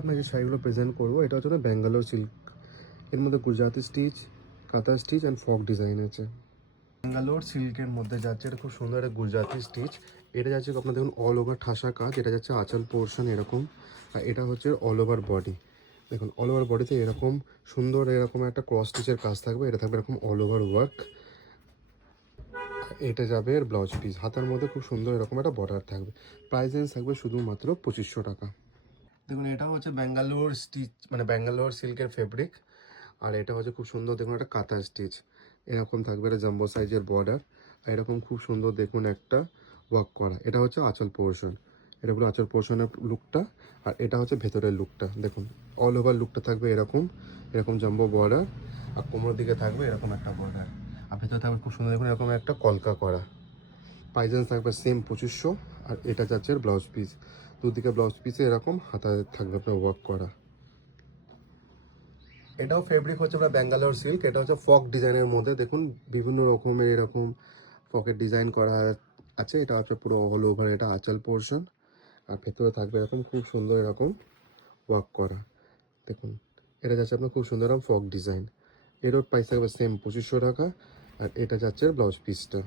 আপনাকে যে শাড়িগুলো প্রেজেন্ট করবো এটা হচ্ছে ব্যাঙ্গালোর সিল্ক, এর মধ্যে গুজরাটি স্টিচ, কাঁথা স্টিচ অ্যান্ড ফক ডিজাইন আছে। ব্যাঙ্গালোর সিল্কের মধ্যে যাচ্ছে এটা খুব সুন্দর একটা গুজরাটি স্টিচ। এটা যাচ্ছে আপনার দেখুন অল ওভার ঠাসা কাজ, এটা যাচ্ছে আঁচল পোর্শন এরকম, আর এটা হচ্ছে অল ওভার বডি। দেখুন অল ওভার বডিতে এরকম সুন্দর এরকম একটা ক্রস স্টিচের কাজ থাকবে, এটা থাকবে এরকম অল ওভার ওয়ার্ক। এটা যাবে এর ব্লাউজ পিস, হাতার মধ্যে খুব সুন্দর এরকম একটা বর্ডার থাকবে। প্রাইস রেঞ্জ থাকবে শুধুমাত্র 2500 টাকা। দেখুন এটা হচ্ছে ব্যাঙ্গালোর স্টিচ মানে ব্যাঙ্গালোর সিল্কের ফেব্রিক, আর এটা হচ্ছে খুব সুন্দর দেখুন একটা কাঁথা স্টিচ, এরকম থাকবে একটা জাম্বো সাইজের বর্ডার, আর এরকম খুব সুন্দর দেখুন একটা ওয়ার্ক করা। এটা হচ্ছে আঁচল পোর্শন, এটা হলো আঁচল পোর্শনের লুকটা, আর এটা হচ্ছে ভেতরের লুকটা। দেখুন অল ওভার লুকটা থাকবে এরকম এরকম জাম্বো বর্ডার, আর কোমরের দিকে থাকবে এরকম একটা বর্ডার, আর ভেতরে থাকবে খুব সুন্দর দেখুন এরকম একটা কলকা করা। প্রাইস থাকবে সেম 2500। আর এটা যাচ্ছে ব্লাউজ পিস, দুদিকে ব্লাউজ পিসে এরকম হাতা থাকবে আপনার ওয়ার্ক করা। এটাও ফেব্রিক হচ্ছে আপনার ব্যাঙ্গালোর সিল্ক, এটা হচ্ছে ফক ডিজাইনের মধ্যে দেখুন বিভিন্ন রকমের এরকম ফকের ডিজাইন করা আছে। এটা হচ্ছে পুরো অল ওভার এটা আঁচল পোর্শন, আর ভেতরে থাকবে এরকম খুব সুন্দর এরকম ওয়ার্ক করা। দেখুন এটা যাচ্ছে আপনার খুব সুন্দর এরকম ফক ডিজাইন, এরও প্রাইস থাকবে সেম 2500 টাকা। আর এটা যাচ্ছে ব্লাউজ পিসটা।